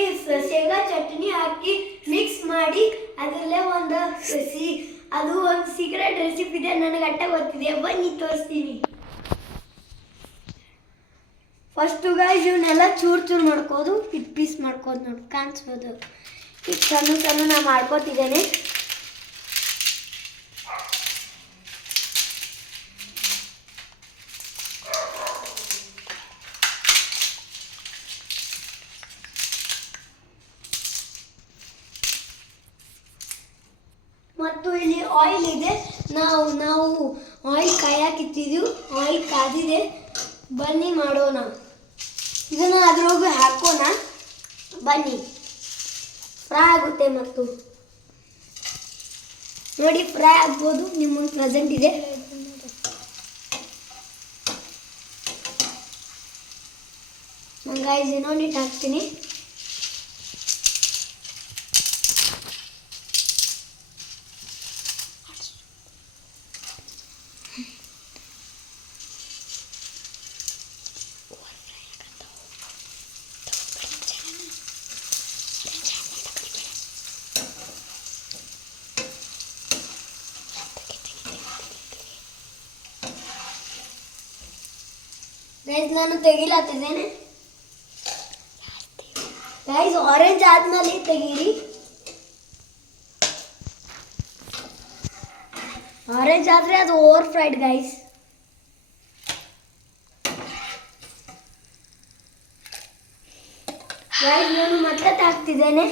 ಅದರಲ್ಲಿ ಶೇಂಗಾ ಚಟ್ನಿ ಹಾಕಿ ಮಿಕ್ಸ್ ಮಾಡಿ ಅದರಲ್ಲೇ ಅದು ಒಂದು ಸೀಕ್ರೆಟ್ ರೆಸಿಪಿ ಇದೆ, ನನಗೆ ಅಟ್ಟ ಗೊತ್ತಿದೆ, ಬನ್ನಿ ತೋರಿಸ್ತೀನಿ. ಫಸ್ಟು ಗಾಯ್ಸ್ ಇವನ್ನೆಲ್ಲ ಚೂರು ಚೂರು ಮಾಡ್ಕೋದು, ಪೀಸ್ ಮಾಡ್ಕೋದು, ನೋಡಿ ಕಾಣಿಸ್ಬೋದು. ಈಗ ಸಣ್ಣ ಸಣ್ಣ ನಾನು ಮಾಡ್ಕೋತಿದ್ದೇನೆ. ಮತ್ತು ಇಲ್ಲಿ ಆಯಿಲ್ ಇದೆ, ನಾವು ಆಯಿಲ್ ಕಾಯಕ್ಕಿಟ್ಟಿದ್ದೀವಿ, ಆಯಿಲ್ ಕಾದಿದೆ, ಬನ್ನಿ ಮಾಡೋಣ. ಇದನ್ನು ಅದರೊಳಗೆ ಹಾಕೋಣ, ಬನ್ನಿ. ಫ್ರೈ ಆಗುತ್ತೆ ಮತ್ತು ನೋಡಿ ಫ್ರೈ ಆಗ್ಬೋದು, ನಿಮ್ಮ ಮುಂದೆ ಪ್ರೆಸೆಂಟ್ ಇದೆ. ಗೈಸ್ ಇನ್ನೊಂದಿಟ್ಟು ಹಾಕ್ತೀನಿ. ಗೈಸ್ ನಾನು ತೆಗಿಲಾತಿದ್ದೇನೆ. ಗೈಸ್ ಆರೆಂಜ್ ಆದ್ಮೇಲೆ ತೆಗೀರಿ. ಆರೆಂಜ್ ಆದರೆ ಅದು ಓವರ್ ಫ್ರೈಡ್ ಗೈಸ್. ಗೈಸ್ ನಾನು ಮತ್ತೆ ಹಾಕ್ತಿದ್ದೇನೆ.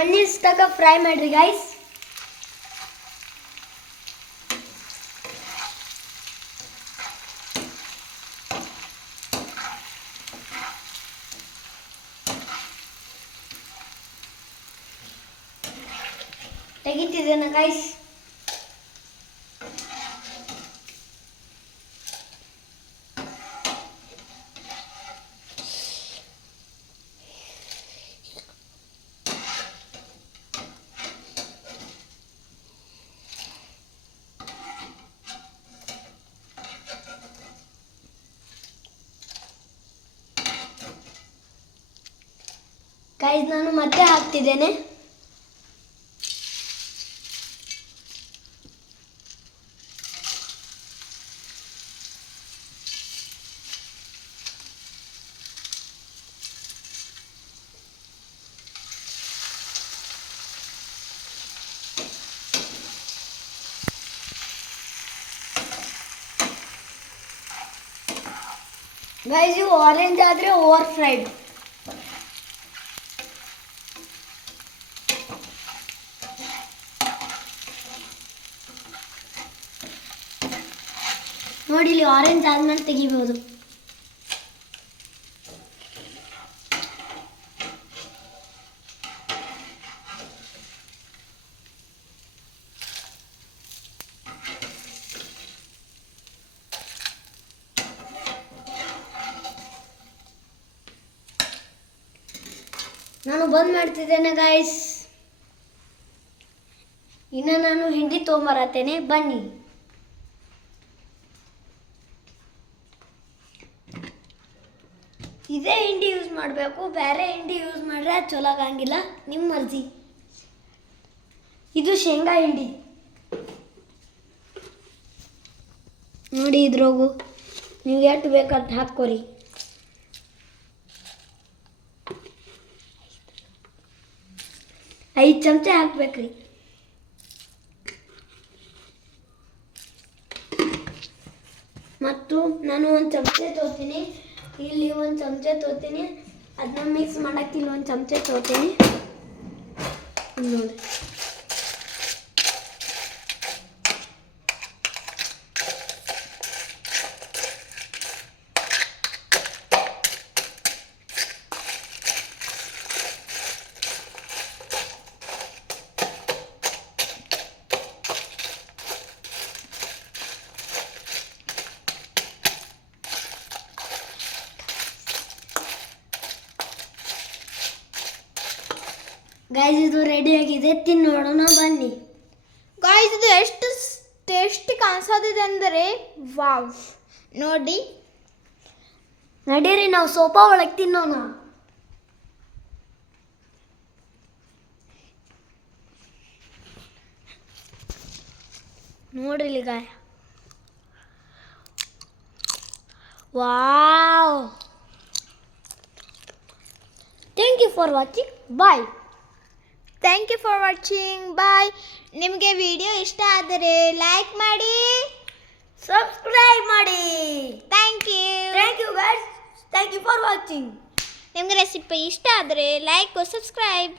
ಒನ್ ನಿಮಿಷ ತನಕ ಫ್ರೈ ಮಾಡ್ರಿ ಗೈಸ್. ತೆಗಿತಿದ್ದೇನೆ ಗೈಸ್. ಗೈಸ್ ನಾನು ಮತ್ತೆ ಹಾಕ್ತಿದ್ದೇನೆ. ಗೈಸ್ ಇವು ಆರೆಂಜ್ ಆದರೆ ಓವರ್ ಫ್ರೈಡ್. ನೋಡಿ ಇಲ್ಲಿ ಆರೆಂಜ್ ಆದ್ಮೇಲೆ ತೆಗಿಬೋದು. ನಾನು ಬಂದ್ ಮಾಡ್ತಿದ್ದೇನೆ ಗೈಸ್. ಇನ್ನು ನಾನು ಹಿಂಡಿ ತೊಗೊಂಬರತ್ತೇನೆ, ಬನ್ನಿ. ಇದೇ ಹಿಂಡಿ ಯೂಸ್ ಮಾಡಬೇಕು, ಬೇರೆ ಹಿಂಡಿ ಯೂಸ್ ಮಾಡಿದ್ರೆ ಚಲೋ ಆಗಂಗಿಲ್ಲ, ನಿಮ್ಮ ಮರ್ಜಿ. ಇದು ಶೇಂಗಾ ಹಿಂಡಿ ನೋಡಿ, ಇದ್ರೋಗು ನೀವು ಎಷ್ಟು ಬೇಕಂತ ಹಾಕ್ಕೊರಿ. ಐದು ಚಮಚ ಹಾಕ್ಬೇಕ್ರಿ. ಮತ್ತು ನಾನು ಒಂದು ಚಮಚ ತೊಗೋತೀನಿ, ಇಲ್ಲಿ ಒಂದು ಚಮಚ ತೊಗೋತೀನಿ, ಅದನ್ನ ಮಿಕ್ಸ್ ಮಾಡಕ್ಕೆ ಇಲ್ಲಿ ಒಂದು ಚಮಚ ತೊಗೋತೀನಿ ನೋಡಿ. ಗೈಸ್ ಇದು ರೆಡಿ ಆಗಿದೆ, ತಿನ್ ನೋಡೋಣ ಬನ್ನಿ. ಗಾಯ್ಸ್ ಇದು ಎಷ್ಟು ಟೇಸ್ಟಿ ಕಾಣಿಸೋದಿದೆ ಅಂದರೆ ವಾವ್. ನೋಡಿ ನಡೀರಿ ನಾವು ಸೋಫಾ ಒಳಗೆ ತಿನ್ನೋಣ. ನೋಡ್ರಿ ಗಾಯ, wow. Thank you for watching, bye. Thank you for watching, bye. ನಿಮಗೆ ವಿಡಿಯೋ ಇಷ್ಟ ಆದರೆ ಲೈಕ್ ಮಾಡಿ, ಸಬ್ಸ್ಕ್ರೈಬ್ ಮಾಡಿ. Thank you guys, thank you for watching. ನಿಮಗೆ ರೆಸಿಪಿ ಇಷ್ಟ ಆದರೆ ಲೈಕ್ ಸಬ್ಸ್ಕ್ರೈಬ್.